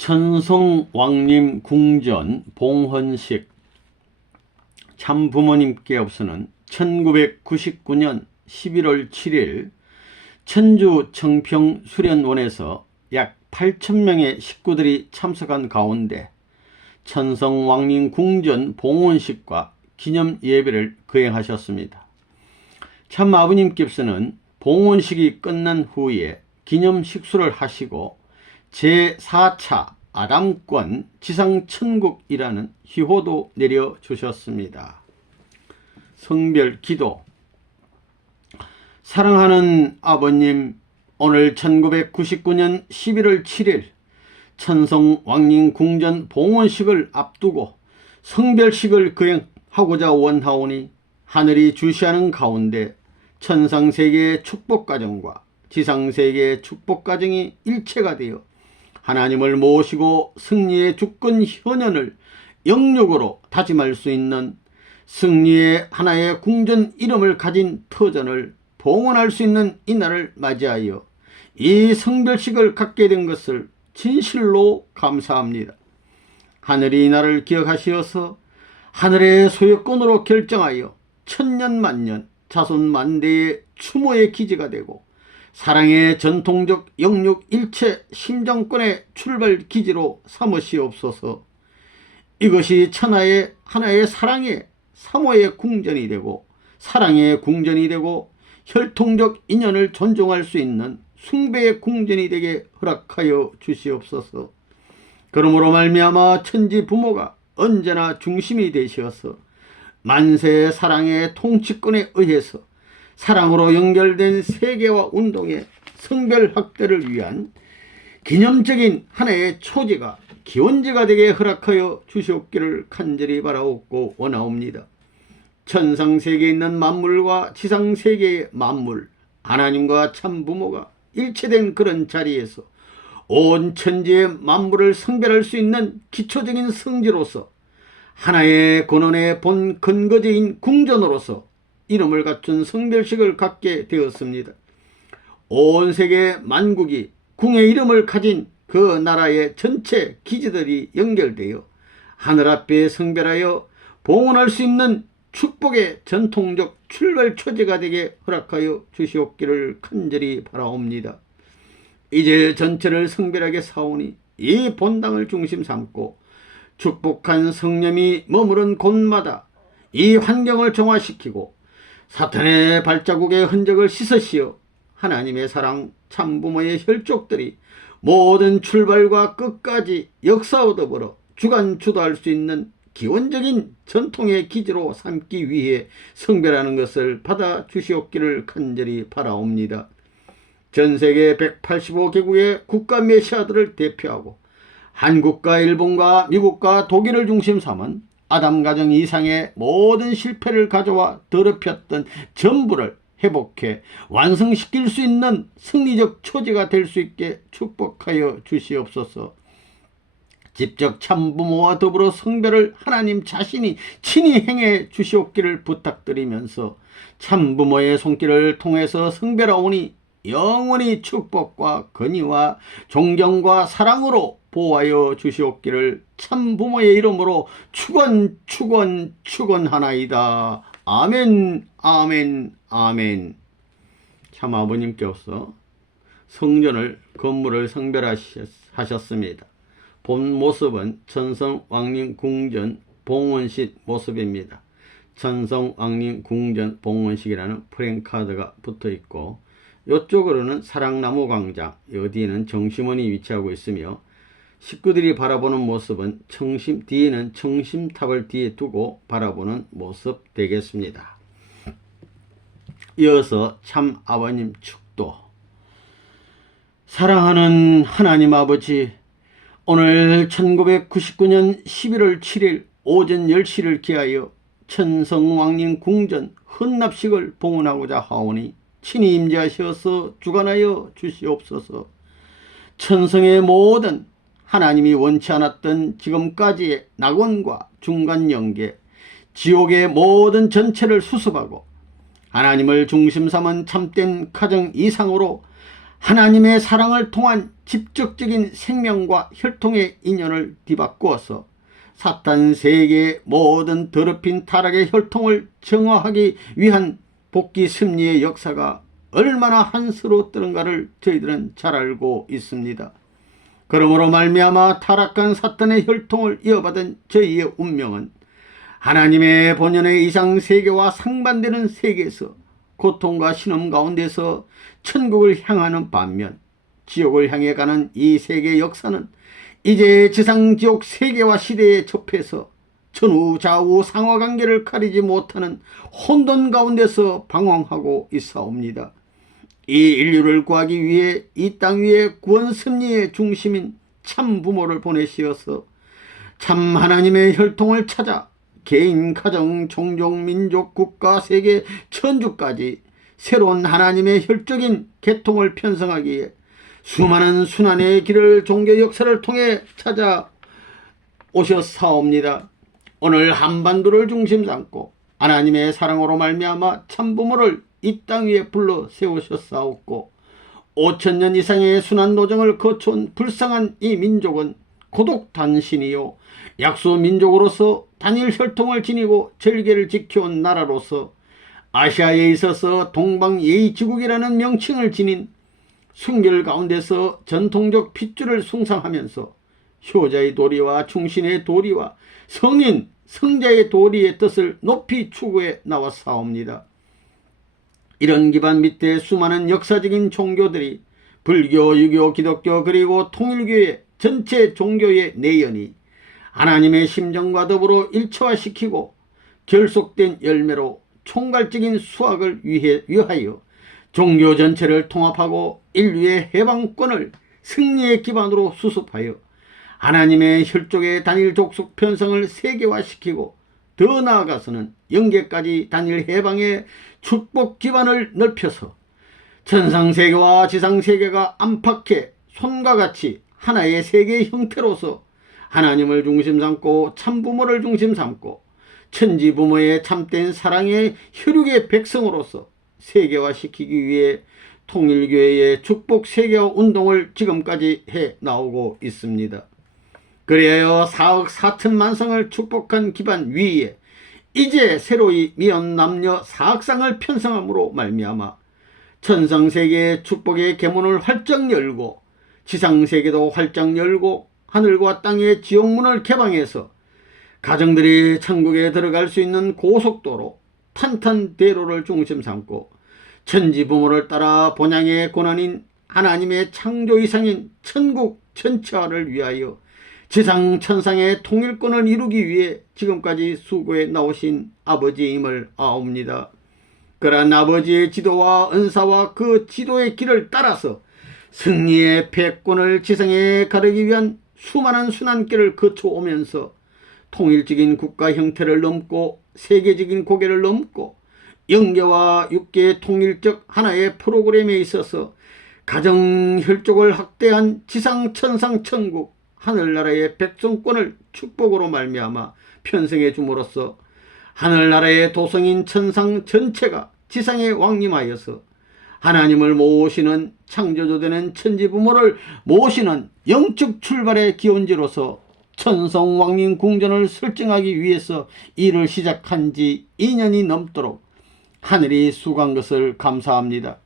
천성왕님 궁전 봉헌식. 참부모님께서는 1999년 11월 7일 천주 청평 수련원에서 약 8,000명의 식구들이 참석한 가운데 천성왕님 궁전 봉헌식과 기념 예배를 거행하셨습니다. 참아버님께서는 봉헌식이 끝난 후에 기념 식수를 하시고 제4차 아담권 지상천국이라는 희호도 내려주셨습니다. 성별 기도. 사랑하는 아버님, 오늘 1999년 11월 7일 천성왕님 궁전 봉헌식을 앞두고 성별식을 거행하고자 원하오니 하늘이 주시하는 가운데 천상세계의 축복가정과 지상세계의 축복가정이 일체가 되어 하나님을 모시고 승리의 주권 현현을 영역으로 다짐할 수 있는 승리의 하나의 궁전 이름을 가진 터전을 봉헌할 수 있는 이날을 맞이하여 이 성별식을 갖게 된 것을 진실로 감사합니다. 하늘이 이날을 기억하시어서 하늘의 소유권으로 결정하여 천년만년 자손만대의 추모의 기지가 되고 사랑의 전통적 영육 일체 심정권의 출발 기지로 삼으시옵소서. 이것이 천하의 하나의 사랑의 사모의 궁전이 되고 사랑의 궁전이 되고 혈통적 인연을 존중할 수 있는 숭배의 궁전이 되게 허락하여 주시옵소서. 그러므로 말미암아 천지 부모가 언제나 중심이 되시어서 만세의 사랑의 통치권에 의해서 사랑으로 연결된 세계와 운동의 성별 확대를 위한 기념적인 하나의 초지가 기원지가 되게 허락하여 주시옵기를 간절히 바라옵고 원하옵니다. 천상세계에 있는 만물과 지상세계의 만물, 하나님과 참부모가 일체된 그런 자리에서 온 천지의 만물을 성별할 수 있는 기초적인 성지로서 하나의 근원의 본 근거지인 궁전으로서 이름을 갖춘 성별식을 갖게 되었습니다. 온 세계 만국이 궁의 이름을 가진 그 나라의 전체 기지들이 연결되어 하늘 앞에 성별하여 봉헌할 수 있는 축복의 전통적 출발 초지가 되게 허락하여 주시옵기를 간절히 바라옵니다. 이제 전체를 성별하게 사오니 이 본당을 중심 삼고 축복한 성령이 머무른 곳마다 이 환경을 정화시키고 사탄의 발자국의 흔적을 씻으시어 하나님의 사랑 참부모의 혈족들이 모든 출발과 끝까지 역사와 더불어 주관주도할 수 있는 기원적인 전통의 기지로 삼기 위해 성별하는 것을 받아 주시옵기를 간절히 바라옵니다. 전세계 185개국의 국가 메시아들을 대표하고 한국과 일본과 미국과 독일을 중심 삼은 아담 가정 이상의 모든 실패를 가져와 더럽혔던 전부를 회복해 완성시킬 수 있는 승리적 초지가 될 수 있게 축복하여 주시옵소서. 직접 참부모와 더불어 성별을 하나님 자신이 친히 행해 주시옵기를 부탁드리면서 참부모의 손길을 통해서 성별하오니 영원히 축복과 건의와 존경과 사랑으로 보호하여 주시옵기를 참부모의 이름으로 축원하나이다. 아멘, 아멘, 아멘. 참아버님께서 성전을 건물을 성별하셨습니다. 본 모습은 천성왕님 궁전 봉헌식 모습입니다. 천성왕님 궁전 봉헌식이라는 프랭카드가 붙어있고 이쪽으로는 사랑나무 광장, 여기에는 정심원이 위치하고 있으며 식구들이 바라보는 모습은 뒤에는 청심탑을 뒤에 두고 바라보는 모습 되겠습니다. 이어서 참 아버님 축도. 사랑하는 하나님 아버지, 오늘 1999년 11월 7일 오전 10시를 기하여 천성왕님 궁전 헌납식을 봉헌하고자 하오니 친히 임재하셔서 주관하여 주시옵소서. 천성의 모든 하나님이 원치 않았던 지금까지의 낙원과 중간연계, 지옥의 모든 전체를 수습하고 하나님을 중심 삼은 참된 가정 이상으로 하나님의 사랑을 통한 직접적인 생명과 혈통의 인연을 뒤바꾸어서 사탄 세계의 모든 더럽힌 타락의 혈통을 정화하기 위한 복귀 승리의 역사가 얼마나 한스러웠던가를 저희들은 잘 알고 있습니다. 그러므로 말미암아 타락한 사탄의 혈통을 이어받은 저희의 운명은 하나님의 본연의 이상 세계와 상반되는 세계에서 고통과 신음 가운데서 천국을 향하는 반면 지옥을 향해 가는 이 세계 역사는 이제 지상지옥 세계와 시대에 접해서 전후 좌우 상하관계를 가리지 못하는 혼돈 가운데서 방황하고 있사옵니다. 이 인류를 구하기 위해 이 땅 위에 구원 섭리의 중심인 참 부모를 보내시어서 참 하나님의 혈통을 찾아 개인, 가정, 종족, 민족, 국가, 세계, 천주까지 새로운 하나님의 혈적인 계통을 편성하기에 수많은 순환의 길을 종교 역사를 통해 찾아오셨사옵니다. 오늘 한반도를 중심 삼고 하나님의 사랑으로 말미암아 참부모를 이 땅 위에 불러 세우셨사옵고 5,000년 이상의 순환 노정을 거쳐온 불쌍한 이 민족은 고독 단신이요 약소 민족으로서 단일 혈통을 지니고 절개를 지켜온 나라로서 아시아에 있어서 동방예의지국이라는 명칭을 지닌 순결 가운데서 전통적 핏줄을 숭상하면서 효자의 도리와 충신의 도리와 성인, 성자의 도리의 뜻을 높이 추구해 나왔사옵니다. 이런 기반 밑에 수많은 역사적인 종교들이 불교, 유교, 기독교 그리고 통일교의 전체 종교의 내연이 하나님의 심정과 더불어 일체화시키고 결속된 열매로 총괄적인 수학을 위하여 종교 전체를 통합하고 인류의 해방권을 승리의 기반으로 수습하여 하나님의 혈족의 단일 족속 편성을 세계화시키고 더 나아가서는 영계까지 단일 해방의 축복 기반을 넓혀서 천상세계와 지상세계가 안팎에 손과 같이 하나의 세계의 형태로서 하나님을 중심 삼고 참부모를 중심 삼고 천지부모의 참된 사랑의 혈육의 백성으로서 세계화시키기 위해 통일교회의 축복 세계화 운동을 지금까지 해 나오고 있습니다. 그리하여 4억 4천만 성을 축복한 기반 위에 이제 새로이 미혼 남녀 사악상을 편성함으로 말미암아 천상세계의 축복의 계문을 활짝 열고 지상세계도 활짝 열고 하늘과 땅의 지옥문을 개방해서 가정들이 천국에 들어갈 수 있는 고속도로 탄탄대로를 중심 삼고 천지부모를 따라 본향의 고난인 하나님의 창조 이상인 천국 전체화를 위하여 지상 천상의 통일권을 이루기 위해 지금까지 수고해 나오신 아버지임을 아옵니다. 그러한 아버지의 지도와 은사와 그 지도의 길을 따라서 승리의 패권을 지상에 가르기 위한 수많은 순환길을 거쳐오면서 통일적인 국가 형태를 넘고 세계적인 고개를 넘고 영계와 육계의 통일적 하나의 프로그램에 있어서 가정 혈족을 확대한 지상 천상 천국 하늘나라의 백성권을 축복으로 말미암아 편성해 줌으로써 하늘나라의 도성인 천상 전체가 지상에 왕림하여서 하나님을 모시는 창조주되는 천지부모를 모시는 영적 출발의 기원지로서 천성왕님 궁전을 설정하기 위해서 일을 시작한 지 2년이 넘도록 하늘이 수고한 것을 감사합니다.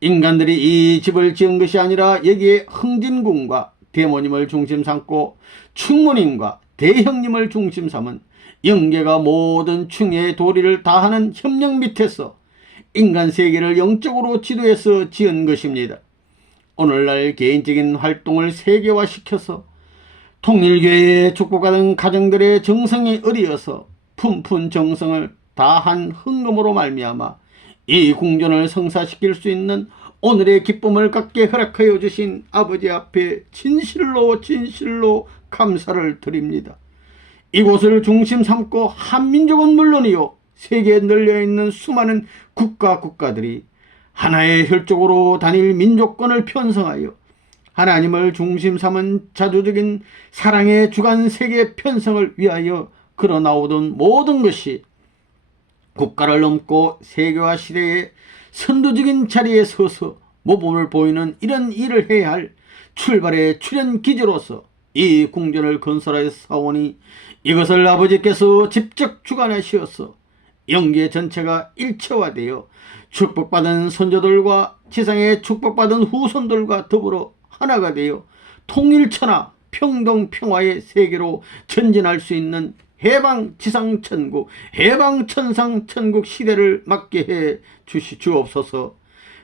인간들이 이 집을 지은 것이 아니라 여기에 흥진궁과 대모님을 중심 삼고 충무님과 대형님을 중심 삼은 영계가 모든 충의 도리를 다하는 협력 밑에서 인간 세계를 영적으로 지도해서 지은 것입니다. 오늘날 개인적인 활동을 세계화시켜서 통일교회에 축복받은 가정들의 정성이 어리어서 품푼 정성을 다한 헌금으로 말미암아 이 궁전을 성사시킬 수 있는 오늘의 기쁨을 갖게 허락하여 주신 아버지 앞에 진실로 감사를 드립니다. 이곳을 중심 삼고 한민족은 물론이요 세계에 널려있는 수많은 국가들이 하나의 혈족으로 단일 민족권을 편성하여 하나님을 중심 삼은 자주적인 사랑의 주관 세계 편성을 위하여 걸어나오던 모든 것이 국가를 넘고 세계화 시대의 선도적인 자리에 서서 모범을 보이는 이런 일을 해야 할 출발의 출현 기지로서 이 궁전을 건설하였사오니 이것을 아버지께서 직접 주관하시어서 영계 전체가 일체화되어 축복받은 선조들과 지상에 축복받은 후손들과 더불어 하나가 되어 통일천하 평등평화의 세계로 전진할 수 있는 해방지상천국 해방천상천국 시대를 맞게 해 주옵소서.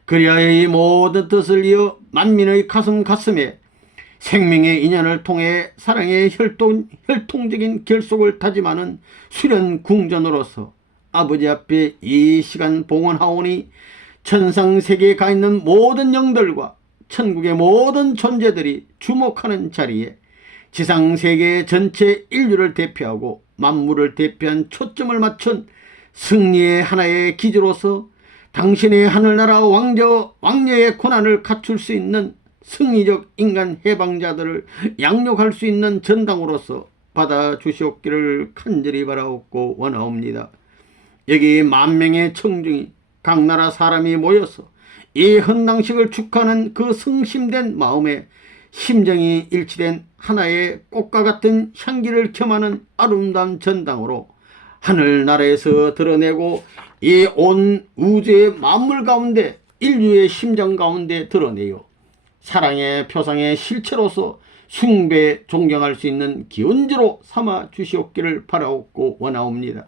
그리하여 이 모든 뜻을 이어 만민의 가슴에 생명의 인연을 통해 사랑의 혈통적인 결속을 다짐하는 수련궁전으로서 아버지 앞에 이 시간 봉헌하오니 천상세계에 가 있는 모든 영들과 천국의 모든 존재들이 주목하는 자리에 지상세계 전체 인류를 대표하고 만물을 대표한 초점을 맞춘 승리의 하나의 기지로서 당신의 하늘나라 왕녀의 고난을 갖출 수 있는 승리적 인간 해방자들을 양육할 수 있는 전당으로서 받아주시옵기를 간절히 바라옵고 원하옵니다. 여기 만명의 청중이 각 나라 사람이 모여서 이 헌당식을 축하하는 그 성심된 마음에 심정이 일치된 하나의 꽃과 같은 향기를 겸하는 아름다운 전당으로 하늘나라에서 드러내고 이 온 우주의 만물 가운데 인류의 심정 가운데 드러내요 사랑의 표상의 실체로서 숭배 존경할 수 있는 기원지로 삼아 주시옵기를 바라옵고 원하옵니다.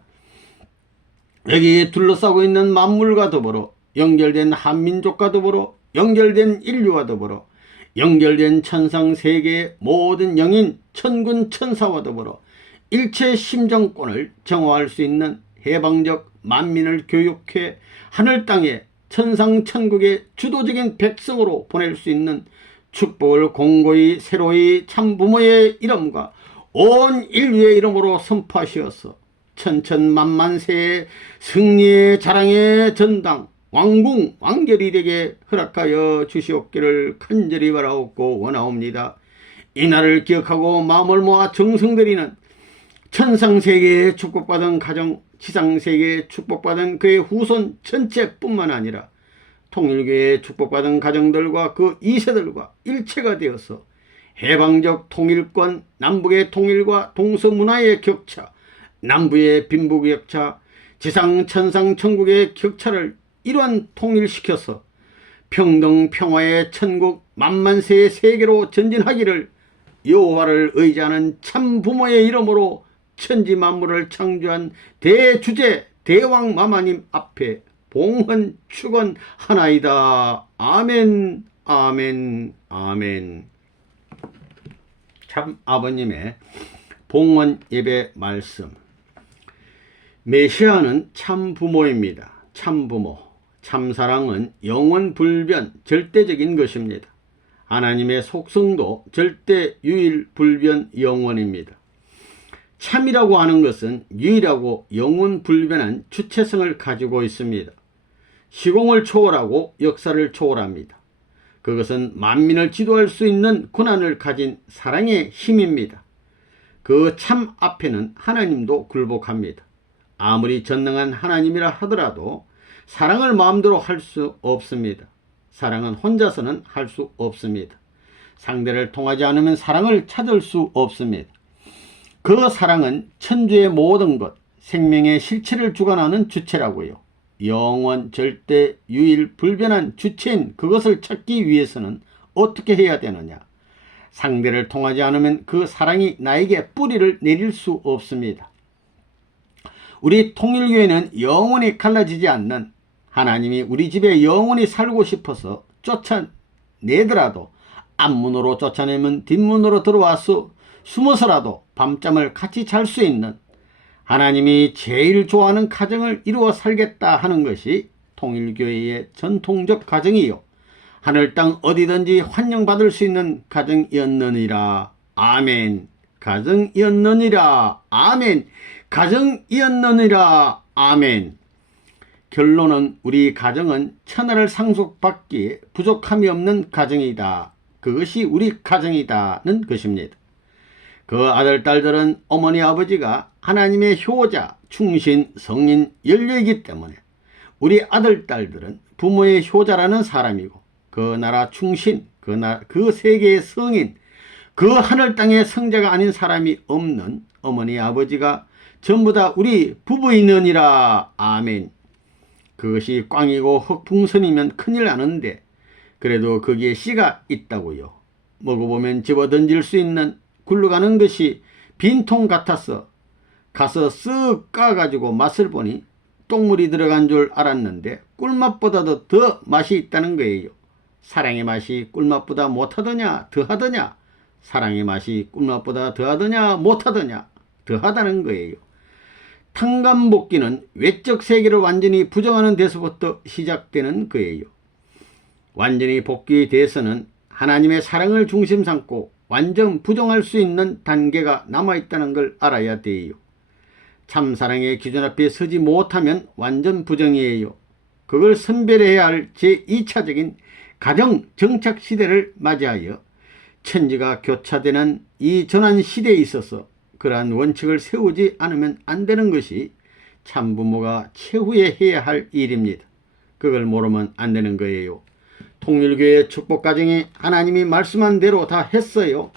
여기 둘러싸고 있는 만물과 더불어 연결된 한민족과 더불어 연결된 인류와 더불어 연결된 천상세계의 모든 영인 천군 천사와 더불어 일체 심정권을 정화할 수 있는 해방적 만민을 교육해 하늘 땅에 천상천국의 주도적인 백성으로 보낼 수 있는 축복을 공고히 새로이 참부모의 이름과 온 인류의 이름으로 선포하시어서 천천만만세의 승리의 자랑의 전당 왕궁 왕결이 되게 허락하여 주시옵기를 간절히 바라옵고 원하옵니다. 이날을 기억하고 마음을 모아 정성들이는 천상세계에 축복받은 가정, 지상세계에 축복받은 그의 후손 전체뿐만 아니라 통일교회에 축복받은 가정들과 그 2세들과 일체가 되어서 해방적 통일권, 남북의 통일과 동서문화의 격차, 남부의 빈부의 격차, 지상 천상 천국의 격차를 일원 통일시켜서 평등 평화의 천국 만만세의 세계로 전진하기를 여호와를 의지하는 참 부모의 이름으로 천지 만물을 창조한 대주제 대왕 마마님 앞에 봉헌 축원하나이다. 아멘 아멘 아멘. 참 아버님의 봉헌 예배 말씀. 메시아는 참 부모입니다. 참 부모, 참 사랑은 영원 불변 절대적인 것입니다. 하나님의 속성도 절대 유일 불변 영원입니다. 참이라고 하는 것은 유일하고 영원 불변한 주체성을 가지고 있습니다. 시공을 초월하고 역사를 초월합니다. 그것은 만민을 지도할 수 있는 권한을 가진 사랑의 힘입니다. 그 참 앞에는 하나님도 굴복합니다. 아무리 전능한 하나님이라 하더라도 사랑을 마음대로 할 수 없습니다. 사랑은 혼자서는 할 수 없습니다. 상대를 통하지 않으면 사랑을 찾을 수 없습니다. 그 사랑은 천주의 모든 것, 생명의 실체를 주관하는 주체라고요. 영원, 절대, 유일, 불변한 주체인 그것을 찾기 위해서는 어떻게 해야 되느냐? 상대를 통하지 않으면 그 사랑이 나에게 뿌리를 내릴 수 없습니다. 우리 통일교회는 영원히 갈라지지 않는 하나님이 우리 집에 영원히 살고 싶어서 쫓아내더라도 앞문으로 쫓아내면 뒷문으로 들어와서 숨어서라도 밤잠을 같이 잘 수 있는 하나님이 제일 좋아하는 가정을 이루어 살겠다 하는 것이 통일교회의 전통적 가정이요 하늘 땅 어디든지 환영받을 수 있는 가정이었느니라. 아멘. 가정이었느니라. 아멘. 가정이었느니라. 아멘. 결론은 우리 가정은 천하를 상속받기에 부족함이 없는 가정이다. 그것이 우리 가정이다는 것입니다. 그 아들, 딸들은 어머니, 아버지가 하나님의 효자, 충신, 성인, 연료이기 때문에 우리 아들, 딸들은 부모의 효자라는 사람이고 그 나라 충신, 그 세계의 성인, 그 하늘 땅의 성자가 아닌 사람이 없는 어머니 아버지가 전부 다 우리 부부이느니라. 아멘. 그것이 꽝이고 흑풍선이면 큰일 나는데 그래도 거기에 씨가 있다고요. 먹어보면 집어던질 수 있는 굴러가는 것이 빈통 같아서 가서 쓱 까가지고 맛을 보니 똥물이 들어간 줄 알았는데 꿀맛보다도 더 맛이 있다는 거예요. 사랑의 맛이 꿀맛보다 못하더냐 더하더냐, 사랑의 맛이 꿀맛보다 더하더냐 못하더냐 더하다는 거예요. 탕감복귀는 외적 세계를 완전히 부정하는 데서부터 시작되는 거예요. 완전히 복귀돼서는 하나님의 사랑을 중심 삼고 완전 부정할 수 있는 단계가 남아있다는 걸 알아야 돼요. 참사랑의 기준 앞에 서지 못하면 완전 부정이에요. 그걸 선별해야 할 제2차적인 가정 정착 시대를 맞이하여 천지가 교차되는 이 전환 시대에 있어서 그러한 원칙을 세우지 않으면 안 되는 것이 참부모가 최후에 해야 할 일입니다. 그걸 모르면 안 되는 거예요. 통일교회 축복가정이 하나님이 말씀한 대로 다 했어요.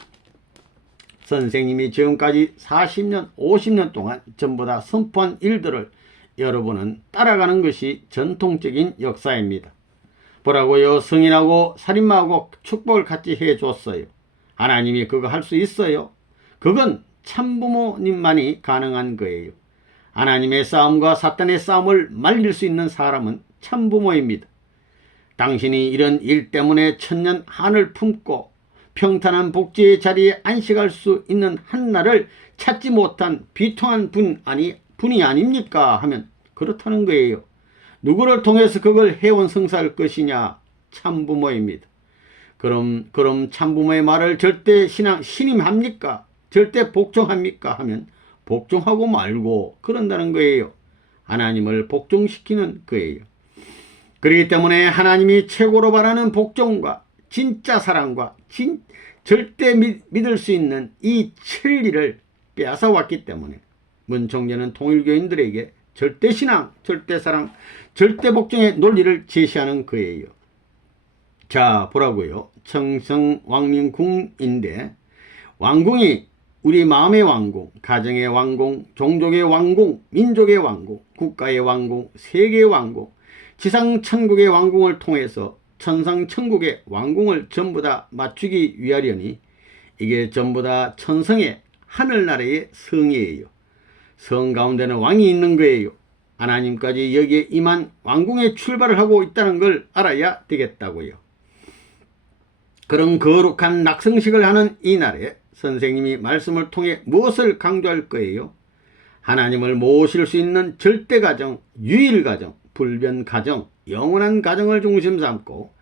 선생님이 지금까지 40년, 50년 동안 전부 다 선포한 일들을 여러분은 따라가는 것이 전통적인 역사입니다. 보라고요, 성인하고 살인마하고 축복을 같이 해줬어요. 하나님이 그거 할 수 있어요? 그건 참부모님만이 가능한 거예요. 하나님의 싸움과 사탄의 싸움을 말릴 수 있는 사람은 참부모입니다. 당신이 이런 일 때문에 천년 한을 품고 평탄한 복지의 자리에 안식할 수 있는 한날을 찾지 못한 비통한 분이 아닙니까? 하면 그렇다는 거예요. 누구를 통해서 그걸 해온 성사할 것이냐? 참부모입니다. 그럼 참부모의 말을 절대 신임합니까? 절대 복종합니까? 하면 복종하고 말고 그런다는 거예요. 하나님을 복종시키는 거예요. 그렇기 때문에 하나님이 최고로 바라는 복종과 진짜 사랑과 절대 믿을 수 있는 이 진리를 빼앗아왔기 때문에 문총재는 통일교인들에게 절대신앙, 절대사랑, 절대복종의 논리를 제시하는 거예요. 자, 보라고요. 청성왕민궁인데 왕궁이 우리 마음의 왕궁, 가정의 왕궁, 종족의 왕궁, 민족의 왕궁, 국가의 왕궁, 세계의 왕궁, 지상천국의 왕궁을 통해서 천상천국의 왕궁을 전부 다 맞추기 위하려니 이게 전부 다 천성의 하늘나라의 성이에요. 성 가운데는 왕이 있는 거예요. 하나님까지 여기에 임한 왕궁에 출발을 하고 있다는 걸 알아야 되겠다고요. 그런 거룩한 낙성식을 하는 이 날에 선생님이 말씀을 통해 무엇을 강조할 거예요? 하나님을 모실 수 있는 절대가정, 유일가정, 불변가정, 영원한 가정을 중심 삼고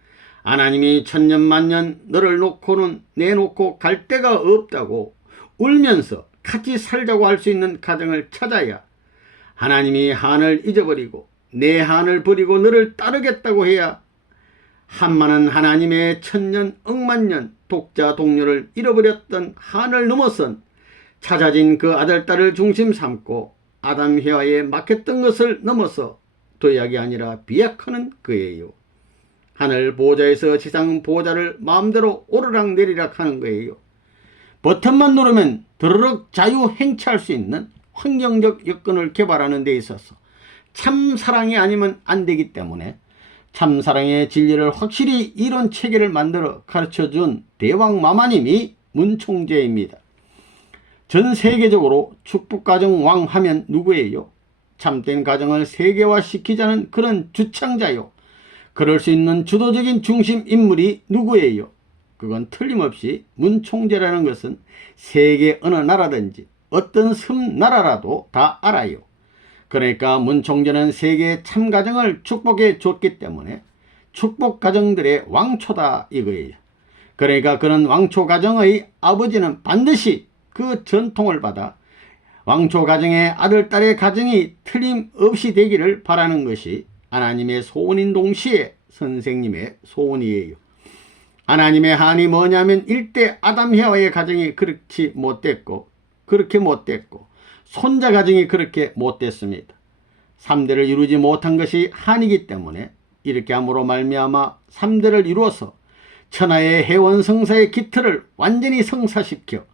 하나님이 천년만년 너를 놓고는 내놓고 갈 데가 없다고 울면서 같이 살자고 할 수 있는 가정을 찾아야 하나님이 한을 잊어버리고 내 한을 버리고 너를 따르겠다고 해야 한만한 하나님의 천년 억만년 독자 동료를 잃어버렸던 한을 넘어선 찾아진 그 아들 딸을 중심 삼고 아담 해와에 막혔던 것을 넘어서 도약이 아니라 비약하는 거예요. 하늘 보좌에서 지상 보좌를 마음대로 오르락 내리락 하는 거예요. 버튼만 누르면 드르륵 자유 행차할 수 있는 환경적 여건을 개발하는 데 있어서 참사랑이 아니면 안 되기 때문에 참사랑의 진리를 확실히 이론 체계를 만들어 가르쳐준 대왕 마마님이 문총재입니다. 전 세계적으로 축복가정 왕 하면 누구예요? 참된 가정을 세계화시키자는 그런 주창자요. 그럴 수 있는 주도적인 중심 인물이 누구예요? 그건 틀림없이 문총재라는 것은 세계 어느 나라든지 어떤 섬나라라도 다 알아요. 그러니까 문총재는 세계의 참가정을 축복해 줬기 때문에 축복가정들의 왕초다 이거예요. 그러니까 그런 왕초가정의 아버지는 반드시 그 전통을 받아 왕초가정의 아들, 딸의 가정이 틀림없이 되기를 바라는 것이 하나님의 소원인 동시에 선생님의 소원이에요. 하나님의 한이 뭐냐면 일대 아담 해와의 가정이 그렇게 못됐고 손자 가정이 그렇게 못됐습니다. 3대를 이루지 못한 것이 한이기 때문에 이렇게 함으로 말미암아 3대를 이루어서 천하의 해원성사의 기틀을 완전히 성사시켜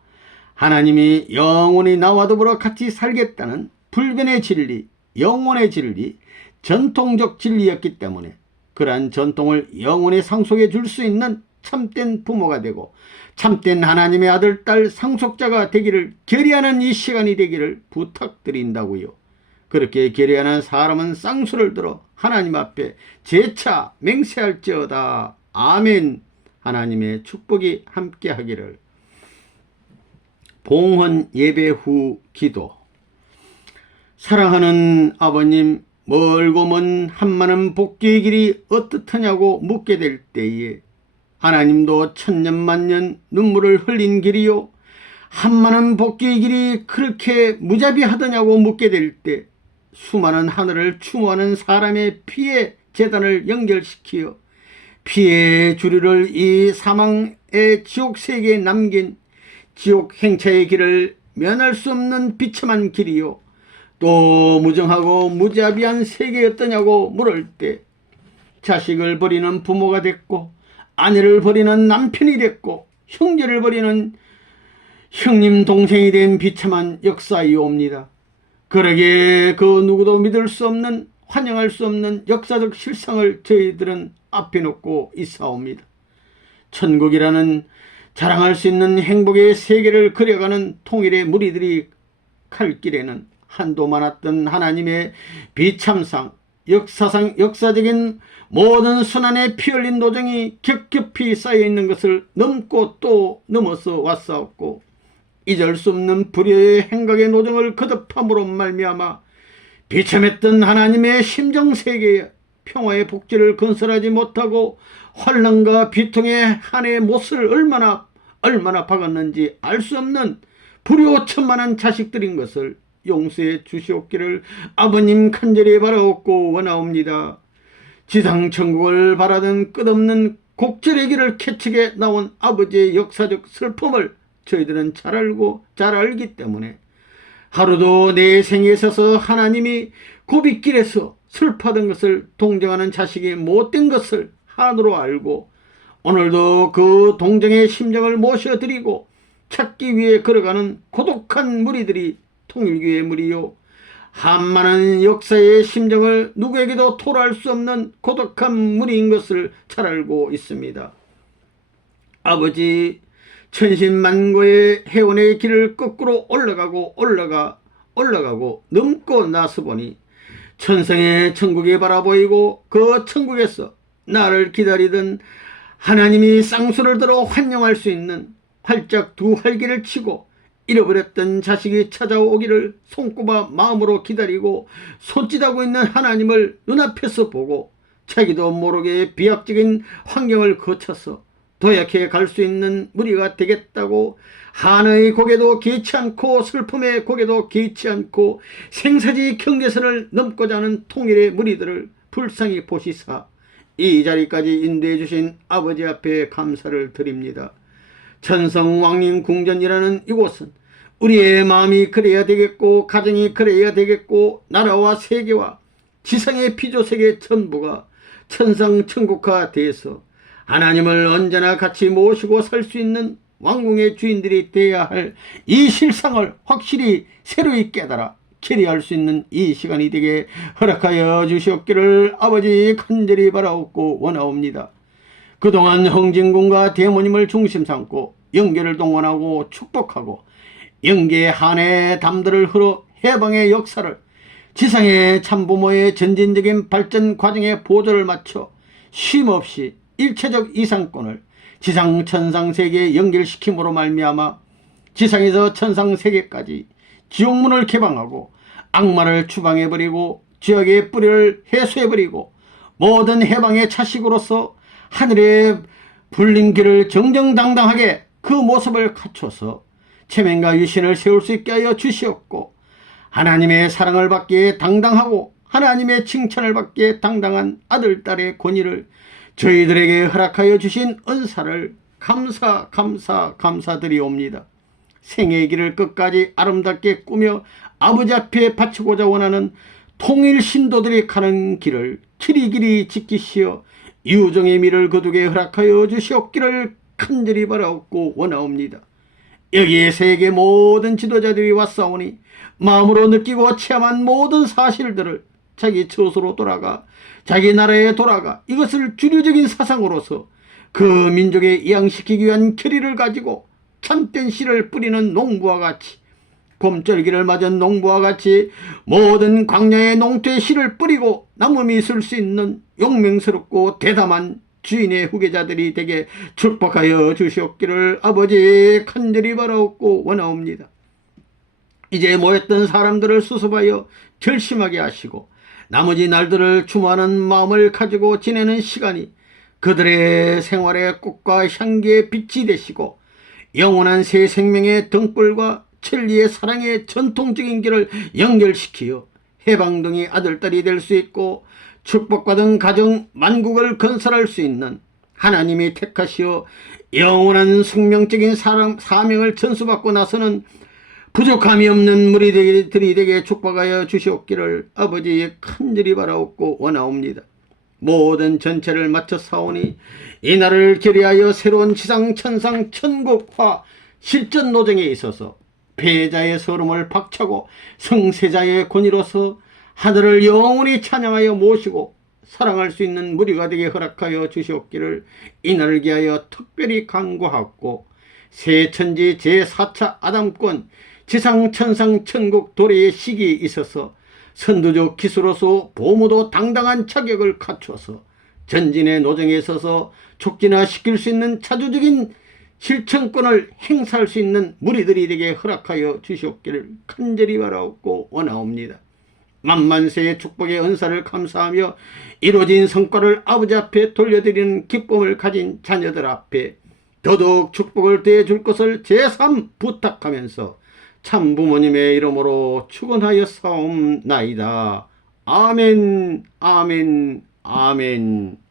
하나님이 영원히 나와 더불어 같이 살겠다는 불변의 진리, 영원의 진리, 전통적 진리였기 때문에 그러한 전통을 영원히 상속해 줄 수 있는 참된 부모가 되고 참된 하나님의 아들, 딸 상속자가 되기를 결의하는 이 시간이 되기를 부탁드린다고요. 그렇게 결의하는 사람은 쌍수를 들어 하나님 앞에 재차 맹세할지어다. 아멘. 하나님의 축복이 함께하기를. 봉헌 예배 후 기도. 사랑하는 아버님, 멀고 먼 한많은 복귀의 길이 어떻느냐고 묻게 될 때에 하나님도 천년만년 눈물을 흘린 길이요 한많은 복귀의 길이 그렇게 무자비하더냐고 묻게 될 때 수많은 하늘을 추모하는 사람의 피의 제단을 연결시키어 피의 주류를 이 사망의 지옥 세계에 남긴 지옥 행차의 길을 면할 수 없는 비참한 길이요 또 무정하고 무자비한 세계였더냐고 물을 때 자식을 버리는 부모가 됐고 아내를 버리는 남편이 됐고 형제를 버리는 형님 동생이 된 비참한 역사이옵니다. 그러기에 그 누구도 믿을 수 없는 환영할 수 없는 역사적 실상을 저희들은 앞에 놓고 있사옵니다. 천국이라는 자랑할 수 있는 행복의 세계를 그려가는 통일의 무리들이 갈 길에는 한도 많았던 하나님의 비참상, 역사적인 모든 순환의 피 흘린 노정이 겹겹이 쌓여있는 것을 넘고 또 넘어서 왔사옵고 잊을 수 없는 불의의 행각의 노정을 거듭함으로 말미암아 비참했던 하나님의 심정세계에 평화의 복지를 건설하지 못하고 환난과 비통의 한 해의 못을 얼마나 박았는지 알 수 없는 불효천만한 자식들인 것을 용서해 주시옵기를 아버님 간절히 바라옵고 원하옵니다. 지상천국을 바라던 끝없는 곡절의 길을 캐치게 나온 아버지의 역사적 슬픔을 저희들은 잘 알기 때문에 하루도 내 생에 있어서 하나님이 고빗길에서 슬퍼하던 것을 동정하는 자식이 못된 것을 한으로 알고 오늘도 그 동정의 심정을 모셔드리고 찾기 위해 걸어가는 고독한 무리들이 통일교의 무리요 한많은 역사의 심정을 누구에게도 토로할 수 없는 고독한 무리인 것을 잘 알고 있습니다. 아버지, 천신만고의 해원의 길을 거꾸로 올라가고 넘고 나서 보니 천성의 천국이 바라보이고 그 천국에서 나를 기다리던 하나님이 쌍수를 들어 환영할 수 있는 활짝 두 활기를 치고 잃어버렸던 자식이 찾아오기를 손꼽아 마음으로 기다리고 손짓하고 있는 하나님을 눈앞에서 보고 자기도 모르게 비약적인 환경을 거쳐서 도약해 갈 수 있는 무리가 되겠다고 한의 고개도 개의치 않고 슬픔의 고개도 개의치 않고 생사지 경계선을 넘고자 하는 통일의 무리들을 불쌍히 보시사 이 자리까지 인도해 주신 아버지 앞에 감사를 드립니다. 천성왕님 궁전이라는 이곳은 우리의 마음이 그래야 되겠고 가정이 그래야 되겠고 나라와 세계와 지상의 피조세계 전부가 천상천국화 돼서 하나님을 언제나 같이 모시고 살 수 있는 왕궁의 주인들이 되어야 할 이 실상을 확실히 새로이 깨달아 캐리할 수 있는 이 시간이 되게 허락하여 주시옵기를 아버지 간절히 바라옵고 원하옵니다. 그동안 흥진군과 대모님을 중심 삼고 영계를 동원하고 축복하고 영계의 한해 담들을 흘러 해방의 역사를 지상의 참부모의 전진적인 발전 과정에 보조를 맞춰 쉼없이 일체적 이상권을 지상 천상세계에 연결시킴으로 말미암아 지상에서 천상세계까지 지옥문을 개방하고 악마를 추방해버리고 지옥의 뿌리를 해소해버리고 모든 해방의 차식으로서 하늘의 불림길을 정정당당하게 그 모습을 갖춰서 체면과 유신을 세울 수 있게 하여 주시옵고 하나님의 사랑을 받기에 당당하고 하나님의 칭찬을 받기에 당당한 아들, 딸의 권위를 저희들에게 허락하여 주신 은사를 감사드리옵니다. 생애의 길을 끝까지 아름답게 꾸며 아버지 앞에 바치고자 원하는 통일 신도들이 가는 길을 길이길이 지키시어 유정의 미를 거두게 허락하여 주시옵기를 간절히 바라옵고 원하옵니다. 여기에 세계 모든 지도자들이 왔사오니 마음으로 느끼고 체험한 모든 사실들을 자기 처소로 돌아가 자기 나라에 돌아가 이것을 주류적인 사상으로서 그 민족에 이양시키기 위한 결의를 가지고 참된 씨를 뿌리는 농부와 같이 봄절기를 맞은 농부와 같이 모든 광야의 농토에 씨를 뿌리고 남음이 있을 수 있는 용맹스럽고 대담한 주인의 후계자들이 되게 축복하여 주시옵기를 아버지 간절히 바라옵고 원하옵니다. 이제 모였던 사람들을 수습하여 결심하게 하시고 나머지 날들을 추모하는 마음을 가지고 지내는 시간이 그들의 생활의 꽃과 향기의 빛이 되시고 영원한 새 생명의 등불과 천리의 사랑의 전통적인 길을 연결시키어 해방동의 아들딸이 될 수 있고 축복받은 가정 만국을 건설할 수 있는 하나님이 택하시어 영원한 숙명적인 사명을 전수받고 나서는 부족함이 없는 무리들이 되게 축복하여 주시옵기를 아버지 간절히 바라옵고 원하옵니다. 모든 전체를 마쳐 사오니 이날을 결의하여 새로운 지상 천상 천국화 실전 노정에 있어서 패자의 서름을 박차고 성세자의 권위로서 하늘을 영원히 찬양하여 모시고 사랑할 수 있는 무리가 되게 허락하여 주시옵기를 이날을 기하여 특별히 간구하고 새천지 제4차 아담권 지상 천상 천국 도래의 시기에 있어서 선두적 기수로서 보무도 당당한 자격을 갖추어서 전진의 노정에 서서 촉진화시킬 수 있는 자주적인 실천권을 행사할 수 있는 무리들이 되게 허락하여 주시옵기를 간절히 바라옵고 원하옵니다. 만만세의 축복의 은사를 감사하며 이루어진 성과를 아버지 앞에 돌려드리는 기쁨을 가진 자녀들 앞에 더더욱 축복을 더해줄 것을 제3 부탁하면서 참 부모님의 이름으로 축원하여 사옵나이다. 아멘, 아멘, 아멘.